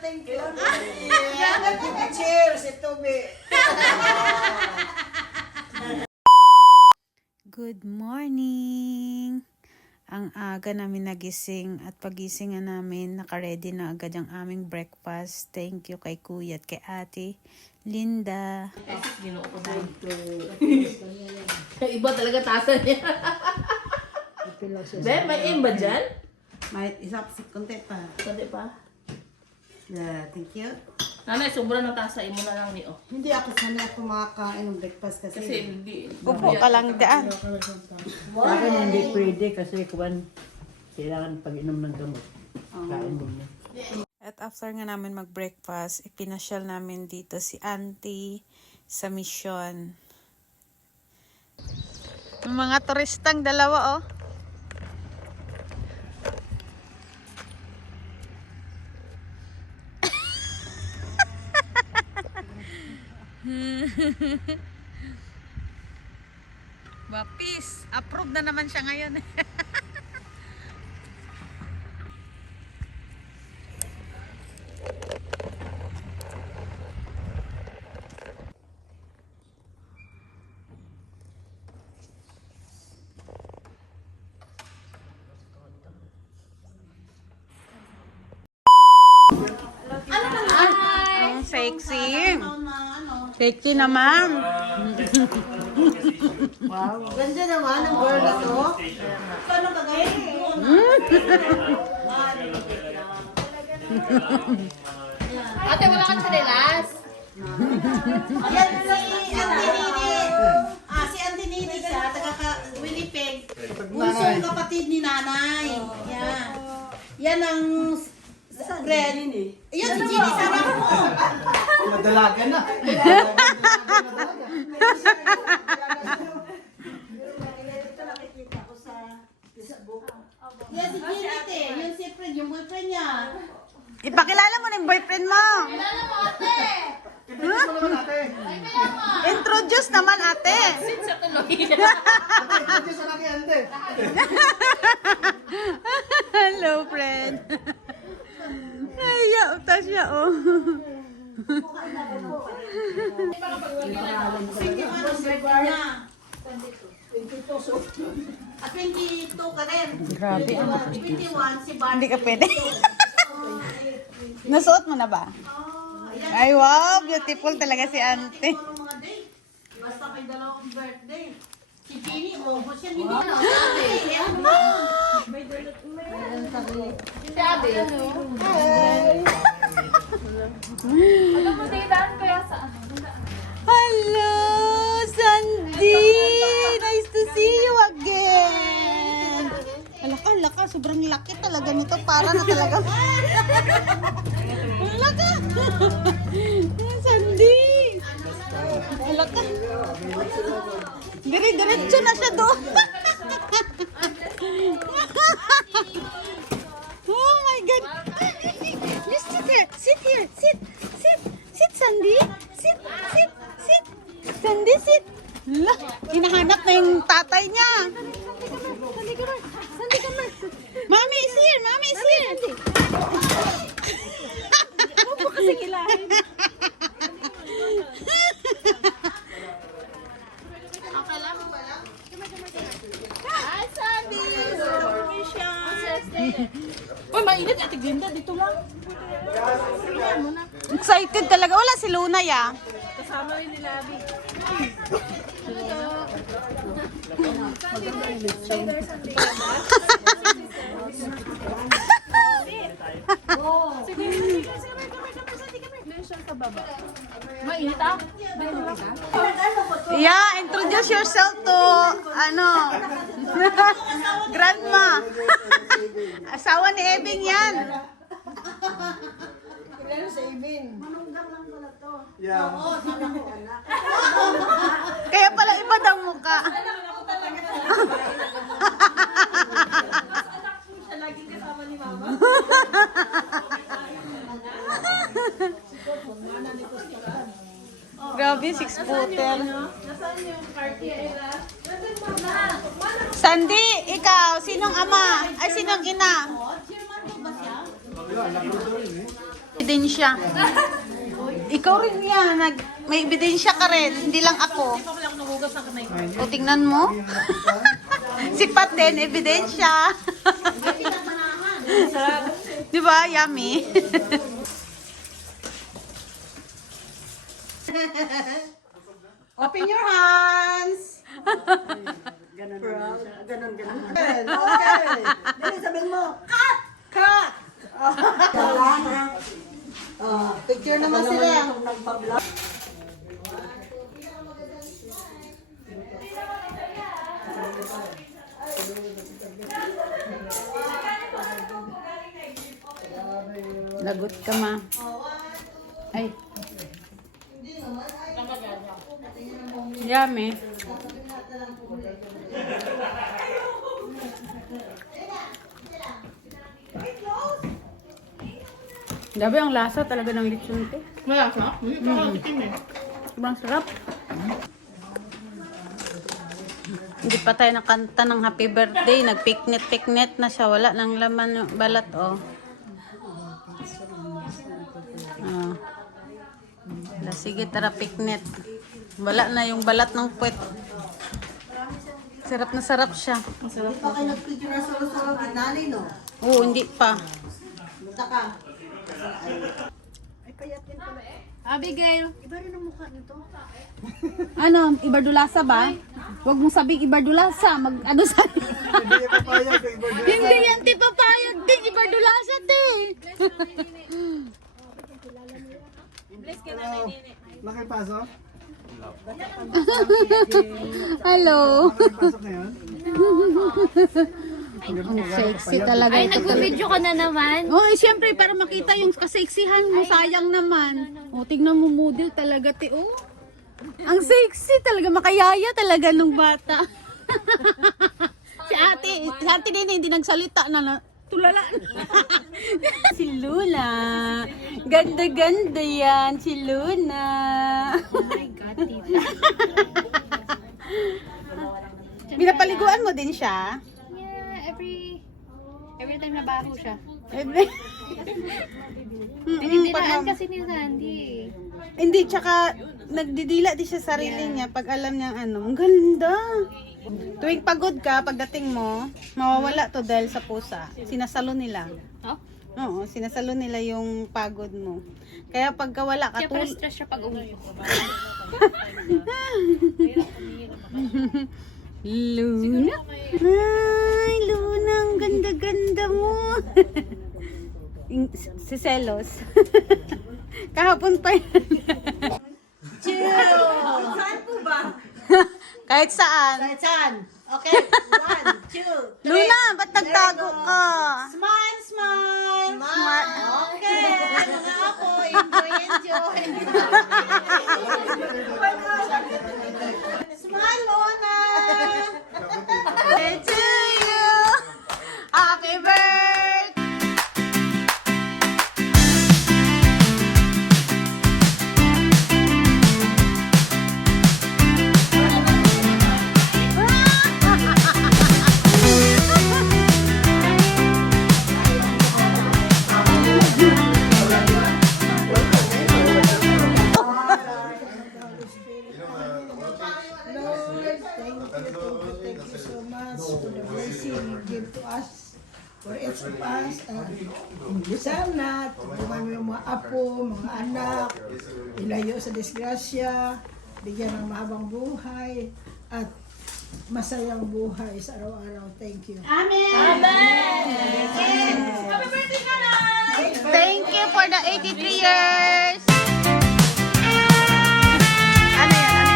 thank you. Cheers, ito be. Good morning! Ang aga namin nagising at pagisingan namin, nakaredy na agad ang aming breakfast. Thank you kay Kuya at kay Ate Linda. Iba talaga tasa niya. Be, may aim ba dyan? May isa si konti pa. Pwede pa. Yeah, thank you. Nanay, sobrang ng tasa. Imo na lang ni oh. Hindi ako sanay ako makakain ng breakfast kasi. Kasi hindi. Upo ka lang daan. Sa akin hindi pwede kasi kuwan kailangan pag-inom ng gamot. Kain din niya. At after nga namin mag-breakfast, ipinasyal namin dito si Auntie sa mission. Mga turistang dalawa, oh. Bapis, approve na naman siya ngayon. Ang sexy. Sexy naman. Wow, ganda naman ang girl na to. Paano kagaya? Ate, wala kang sarilas? Yan si Auntie Nini. Si Auntie Nini siya, taga-Winnipeg. Bunsong kapatid ni nanay. Yan. Yan ang friend. Yan si Ginny, sarap mo. Madalaga na. Yan si Ginny, yun si friend, yung boyfriend niya. Ipakilala mo na yung boyfriend mo. Kilala mo, ate! Introduce naman, ate. Sa tuloy. Hello, friend. Ay, yauta siya, oh. At 22 ka rin. Grabe, 21 si Barbie. Hindi ka pwede. Nasuot mo na ba? Ay, wow. Beautiful talaga si ante. Mga date. Basta may dalawang birthday. Si Ginny, August yan. Hindi na. Si ate. Alam mo, titaan kaya sa Hello, Sandy. Nice to see you again. Laka. Sobrang laki talaga nito. Para na talaga. Laka. Sandy. Laka. Diretso na siya doon. Oh my God. Just sit here. Sit, Sandy. Sit. Sandy, sit. La, hinahanap na yung tatay niya. Sandy, come on. Mommy is here. Huwag mo kasing ilahin. Hi, Sandy. Uy, mainit. Ate Glinda, dito lang. Excited talaga. Wala si Luna, ya. Kasama rin ni Labi. Mainit ah? Yeah, introduce yourself to, grandma. Asawa ni Ebing yan. Kilala sa Ibin. Manunggang lang pala to. Yeah. Oo, sana ko anak. Kaya pala iba daw mukha. Anak ko siya, laging kasama ni Mama. Grabe, 6-footer. Nasaan yung party era? Sandy, ikaw, sinong ama? Ay, sinong ina? Chairman ko ba siya? ebidensya. Ikaw rin yan. May ebidensya ka rin. Hindi lang ako. O, tingnan mo. Si Pat din, ebidensya. Di ba? Yummy. Open your hands. Ganon. Okay. Dali, sabihin mo, cut! Cut! Picture naman sila. Lagot ka, ma. Ay. Yummy. Grabe ang lasa talaga ng lechon te. Malasa? Sobrang sarap. Hindi pa tayo nakanta ng happy birthday. Nagpiknit-piknit na siya. Wala nang laman yung balat, oh. Oh. Wala, sige, tara piknit. Wala na yung balat ng puwet. Sarap na sarap siya. Hindi pa kayo nag-picture na solo-solo kay nanay, no? Oo, hindi pa. Punta ka. Abigail. Ano, ibardulasa ba? Huwag mong sabing ibardulasa. Ano sa... Hindi yan, ti papayag din. Ibardulasa, ti. Nakipasok? Hello. Nakipasok ngayon? Ang sexy talaga. Ay, ito. nagpa-video ka na naman. Oh, eh, syempre, para makita yung kaseksihan mo, sayang naman. Oh, tignan mo, model talaga, ti. Oh. Ang sexy talaga, makayaya talaga nung bata. si ate din, hindi nagsalita na tulala. Si Luna. Ganda-ganda yan, si Luna. Oh my God, tita. Binapaliguan mo din siya? Yeah, every time na baho siya. Dinilaan kasi ni Sandy. Hindi, tsaka nagdidila din siya sarili niya pag alam niya ano. Ang ganda! Tuwing pagod ka, pagdating mo, mawawala to dahil sa pusa. Sinasalo nila. Oh? Oo, sinasalo nila yung pagod mo. Kaya pagka wala ka, Kaya parang stress siya pag uwi. Luna? Ay, Luna, ang ganda-ganda mo. Si Selos. Kahapon pa yan. Saan po ba? Kahit saan. Saan? Okay. 1, 2, 3. Luna, ba't nagtago ka? Smile, smile. Smile. Okay. Mga ako, enjoy, enjoy. Smile, Luna. Happy to you. Happy birthday. Thank you so much for the blessing you give to us. For each of us, sana, tulungan mo yung mga apo, mga anak, ilayo sa disgrasya, bigyan ng mahabang buhay, at masayang buhay sa araw-araw. Thank you. Amen. Thank you for the 83 years. Ano yan?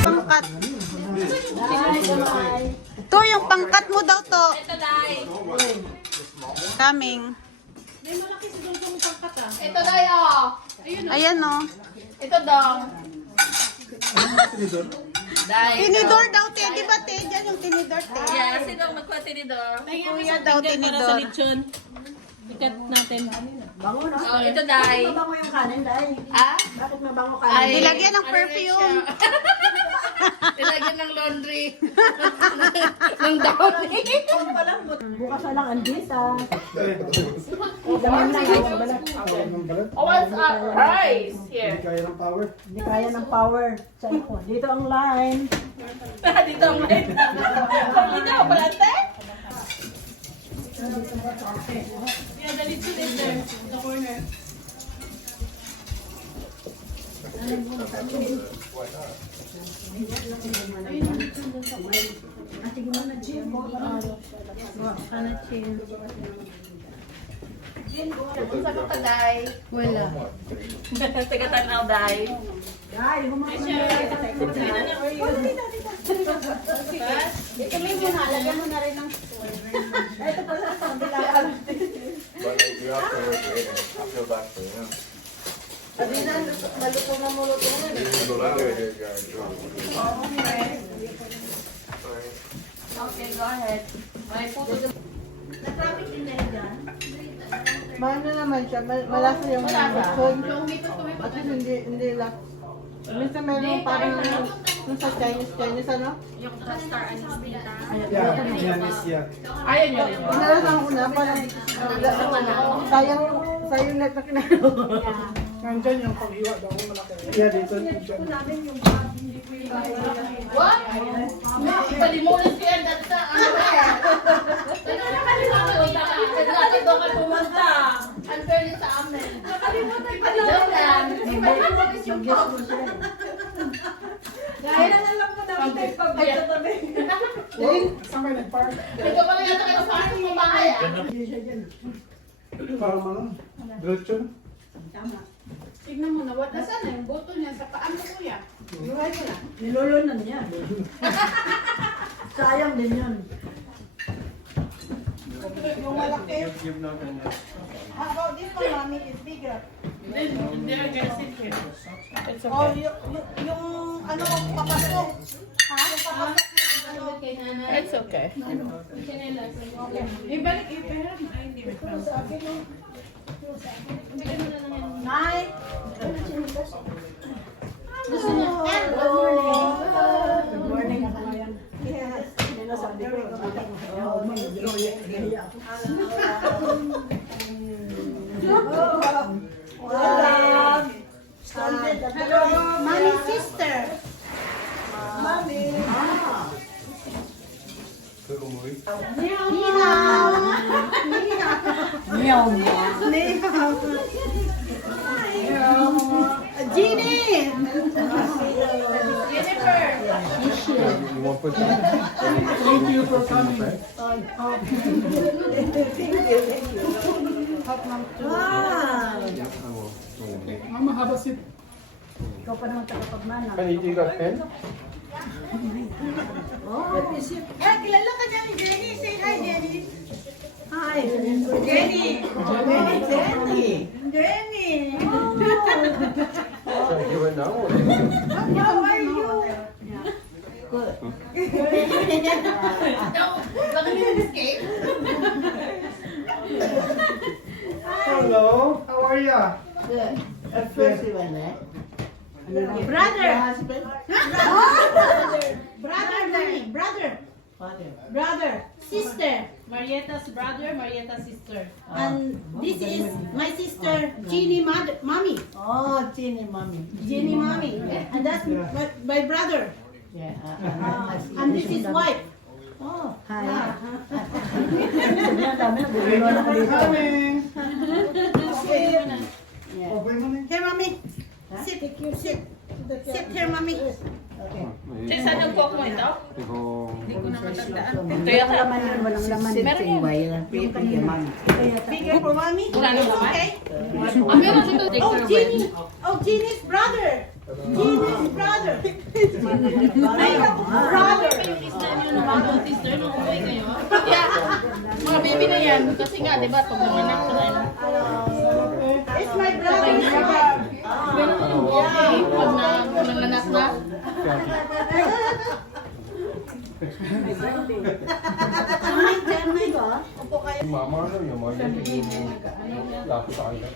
Pangkat. Ito yung pangkat mo daw to. Coming. Ito tayo. Ayan o. Ito daw. Tinidor daw, te. Di ba, te? Diyan yung tinidor, te. Yeah, sino ang magpatinidor? Kuya daw, tinidor. Ikat natin. Bango, no? Oh, ito dai. Mabango yung kanin, dahil. Ah? Bakit mabango ka? Ay, Nilagyan ng perfume. Ilagyan ng laundry. ng downy. Bukas na lang ang dita. Oh, what's up, rice? Here. Hindi kaya ng power. Hindi kaya ng power. Dito ang line. Dito ang light. Dito ang balante. Yeah, the little is there. The corner. Sa kataday. Wala. Tagatanaw, day. Kami muna, lagyan mo na rin ng But like, you have to work with it. I feel bad for him. Malulungkot here, guys. Okay, go ahead. May puto din. na-traffic din dahil dyan. Ano naman siya, malasa yung food. At hindi lang. Minsan meron parang yung sa Chinese, ano? Yung star anise pita. Yeah, Janice, yeah. Ayan nyo rin. Inalas ang una, parang sayang net na kinagawa. Nandyan yung paghiwa daw kung malaki. Yeah, dito. What? Palimulit ko yan dati sa ano eh. Nakalimutan ka. Dati doon ka pumunta. Unfairly sa amin. Nakalimutan ka lang. Joke lang. Palimulit yung pop. Dahil na lang mo namin tayo pagpagkatabi. Saan kayo nag-park? Ito ba yata kayo sa akin mo bahay ah? Parang ano? Diretso? Tignan mo na, wala sana yung boto niya sa paan mo kuya. Nilulunan niya. Sayang din yun. Yung malaki. How about this one, mommy? It's bigger. Hindi na gonna sit here. Oh, yung ano, papasok. Ha? Yung papasok na ano. It's okay. Ibalik, ipiram. Ay, hindi ba? Night. Gusto niya. Good morning. Yes. Sabi ko, Mommy, sister. Mommy. Ni hao. Jeannie. Jennifer! You want to put that? Thank you for coming. Wow. Mama, have a seat. Ikaw pa naman tagapagmana. You got pen? Ay, kilala ka niya ni Jenny. Say hi, Jenny. Hi. Jenny. Jenny. So you went now? Or? How are you? No, bakit yung escape? Hello, how are ya? Good. At first you went there. Brother. Husband? Brother. Father. Brother. Sister. Marietta's brother, Marietta's sister. And this is my sister, Jeannie mommy. Oh, Chini mommy. Jeannie mommy. And that's my brother. Yeah. And this is wife. Oh, hi. Coming. Yeah. Okay mo na. Here, mommy. Sit. Sit here, mommy. Okay. Saan yung cook mo ito? Hindi ko na matandaan. Ito yung Walang laman. Meron yan. Bigger for mommy. Wala na naman? Okay. Meron dito. Oh, Jeannie. Oh, Jeannie's brother. Jeannie's brother. Brother. Sister, nung uwi kayo. Yeah. Mga baby na yan. Kasi nga, di ba, pag nanganak sa ano. It's my brother. Pero okay, pag nanganak na. Mama, ano yung mga tapos sa kanila.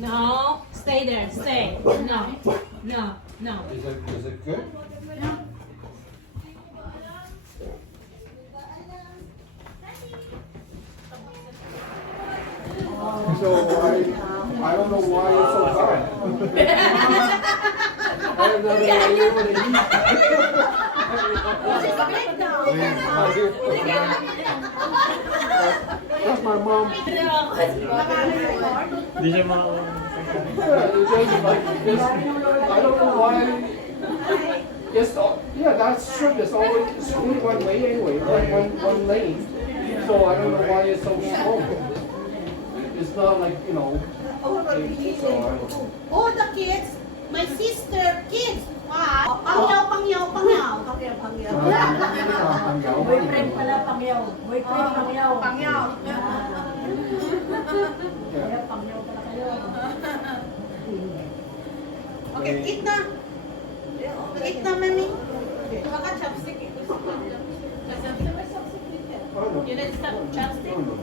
No, stay there, stay. No. No, no. Is it good? So I don't know why it's so bad. I'm not really able to eat. That's my mom. Yeah, it's just like this. I don't know why. Yes, yeah, that's true. It's always it's only one way anyway, one lane. So I don't know why it's so slow. It's not like so I don't know. Oh, the kids. My sister, kids. Wow. Pangyaw, pangyaw, pangyaw. Boyfriend pala, pangyaw. Boyfriend, pangyaw. Pangyaw. Kaya pangyaw pala kayo. Okay, eat na. Eat na, mami. Baka chopstick. Oh, no. You need some chopstick? No, no.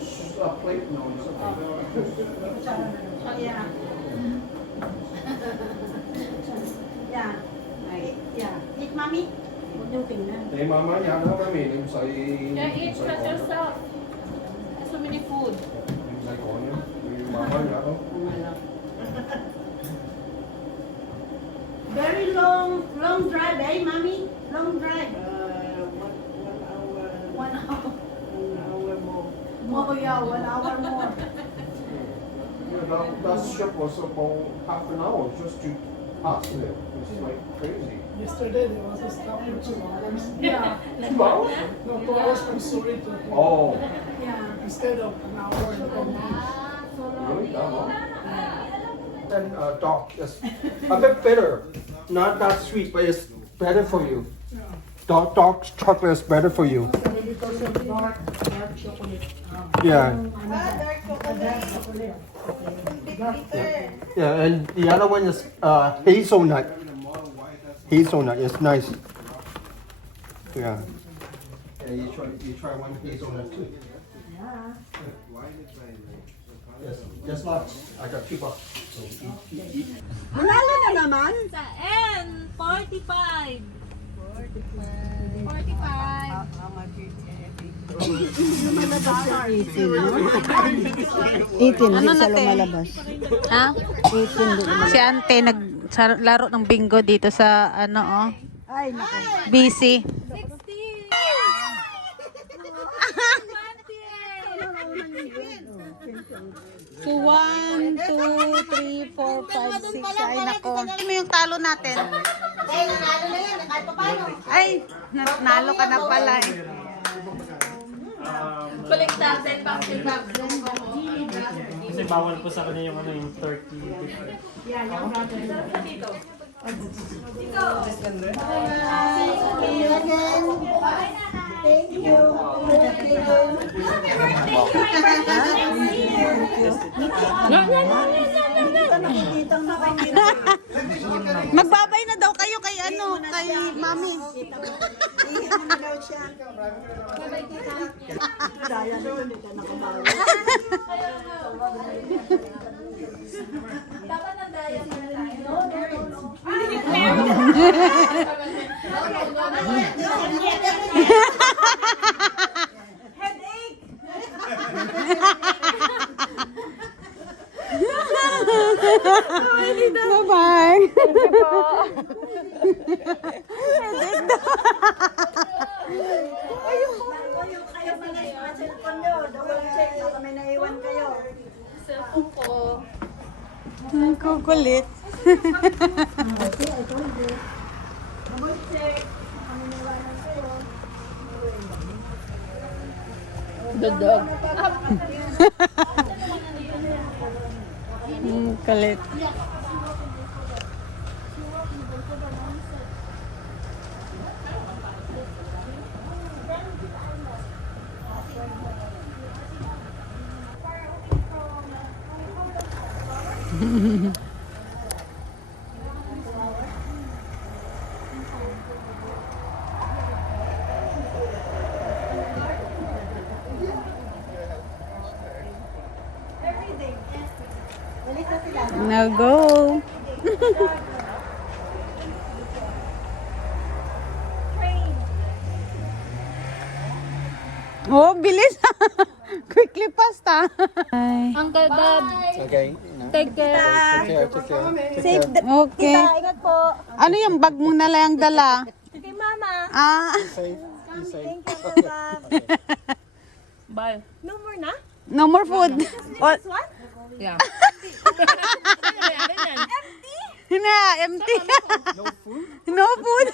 Just a plate, no, it's okay. Yeah. Yeah. Yeah. Eat, mami. Huwag niyong tingnan. Eh, mama niya na kami, yung sa Yeah, eat for yourself. There's so many food. yung sa onion. Yung mama niya ako. Very long drive, eh, mami? Long drive. 1 hour. 1 hour more. More, yeah, 1 hour more. Yeah, that ship was about half an hour just to pass there. It's like crazy. Yesterday there was a stop for 2 hours. Yeah. 2 hours? No, 2 hours from Surrey to Oh, Yeah. instead of an hour and a half. really? That long? And dark is a bit bitter. Not that sweet, but it's better for you. Dark chocolate is better for you. Because of dark chocolate. Yeah. Dark chocolate. Yeah, and the other one is hazelnut. Hazelnut is nice. Yeah. Yeah, you try one hazelnut too. Yes, just lots. I got $2. So eat. Manalo na naman. Sa N, 45. 18, ano na lumalabas? Ha? 18 si ante laro ng bingo dito sa ano Ay, naku. busy. 60. So 1, 2, 3, 4, 5, 6. Ay nako. Ano mo yung talo natin? Dahil nanalo na yan. Kahit pa paano. Ay, nalo ka na pala eh. Balik natin, bakit? Kasi bawal po sa kanya yung ano yung turkey. See you again. Thank you. Magbabay na daw kayo kay ano, kay mami. Iyan na daw siya. Daya nito, hindi ka nakabawi. Dapat ang daya na tayo. Bye-bye. Kayo pala yung cellphone nyo. Double check na kami naiwan kayo. Cellphone ko. Ang kukulit. Double check. Kami naiwanan kayo. Dodog. Kulit. Now go. bilis. Quickly pasta. Uncle Dad. Okay. Take care. Take care. Okay. Ingat po. Ano yung bag mo na lang dala? Kay Mama. Ah, Safe. Be safe. Bye. No more na? no more food. All, Yeah. na, empty. No food? No food.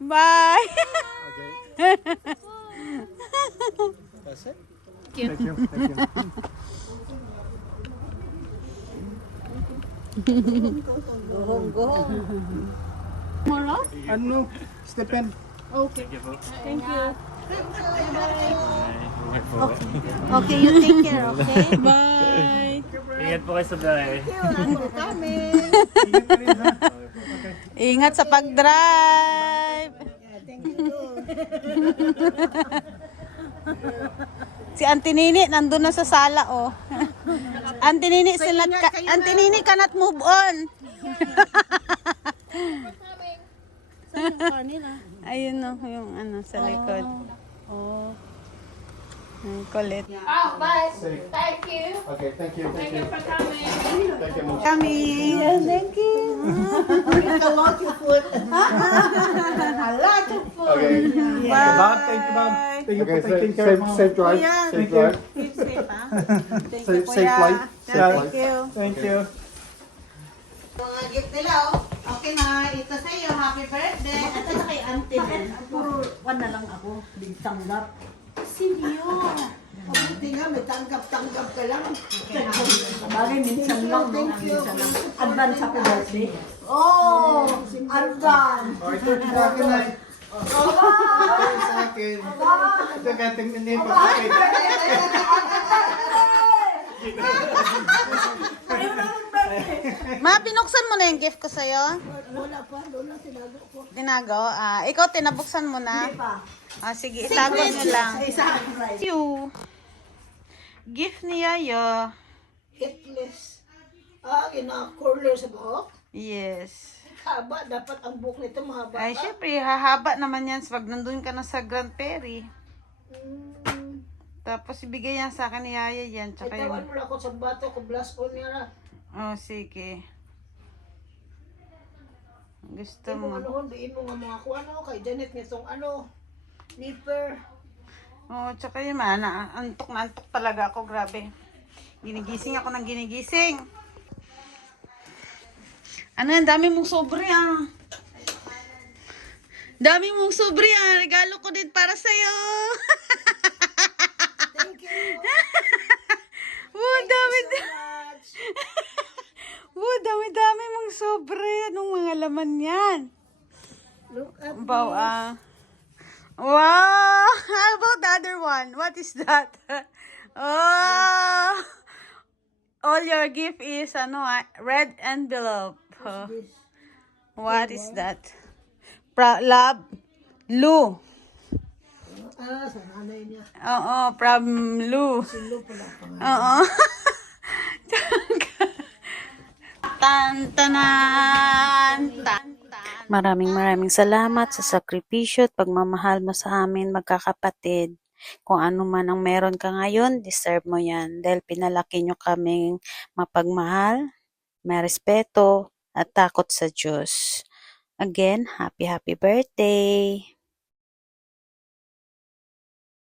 Bye. That's it. Thank you. Thank you. Ano? Stephen. Thank you. Okay, you take care, okay? Bye. Ingat po kayo sa biyahe. Ingat sa pag-drive. Si Auntie Nini nandun na sa sala, oh. Auntie Nini, Auntie Nini cannot move on. Ayun no, yung ano sa likod. Oh. Ang kulit. Oh, bye. Thank you. Okay, thank you. Thank you. For coming. Thank you, Mom. Kami. Thank you. A lot of food. A lot of food. Okay. Bob, thank you, Bob. Thank you for taking care of Mom. Safe drive. Kuya. Safe drive. Keep safe, ha? Thank you, Safe Kuya. flight. Yeah, Safe thank you. Thank you. Mga gift nila, oh. Okay na, ito sa iyo. Happy birthday. Ito na kay Auntie. Puro, one na lang ako. Big tanggap. Sinyo. Hindi nga, may tanggap-tanggap ka lang. Bagay, minsan lang, no? Thank you. Advance ako birthday. Oh, advance. Ito sa akin na. Ito sa akin. Ito kating hindi pagkakit. Ma, binuksan mo na yung gift ko sa'yo? Wala pa, doon na tinago ko. Tinago? Ah, ikaw, tinabuksan mo na? Ah, sige, itago nyo lang. Surprise. You. Gift ni Yaya. Hitless. Ah, ina-curler sa buhok. Yes. Haba, dapat ang buhok nito mahaba. Ay, syempre, hahaba naman yan pag nandun ka na sa Grand Prairie. Tapos ibigay yan sa akin ni Yaya yan. Tsaka Itawan yung... mo lang ako sa bato ko, blast on niya na. Oh, sige. Gusto Imo mo. ano, diin mo nga mga kuha ano, kay Janet nitong ano, nipper. Oh, tsaka yun man, antok na antok talaga ako, grabe. Ginigising ako ng ginigising. Ano yan, dami mong sobre ah. Dami mong sobre ah, regalo ko din para sa'yo. Thank you. Oh, dami. Oh, dami mong sobre. Anong mga laman yan? Look at Wow, wow! How about the other one? What is that? Oh! All your gift is red envelope. Oh. this. What is that? Love, Lou. Ah, sa nanay niya. Oo, from Lou. Silo pala pa nga. Oo. Tan tanan tan. Maraming salamat sa sakripisyo at pagmamahal mo sa amin magkakapatid. Kung ano man ang meron ka ngayon, deserve mo yan. Dahil pinalaki nyo kaming mapagmahal, may respeto, at takot sa Diyos. Again, happy birthday!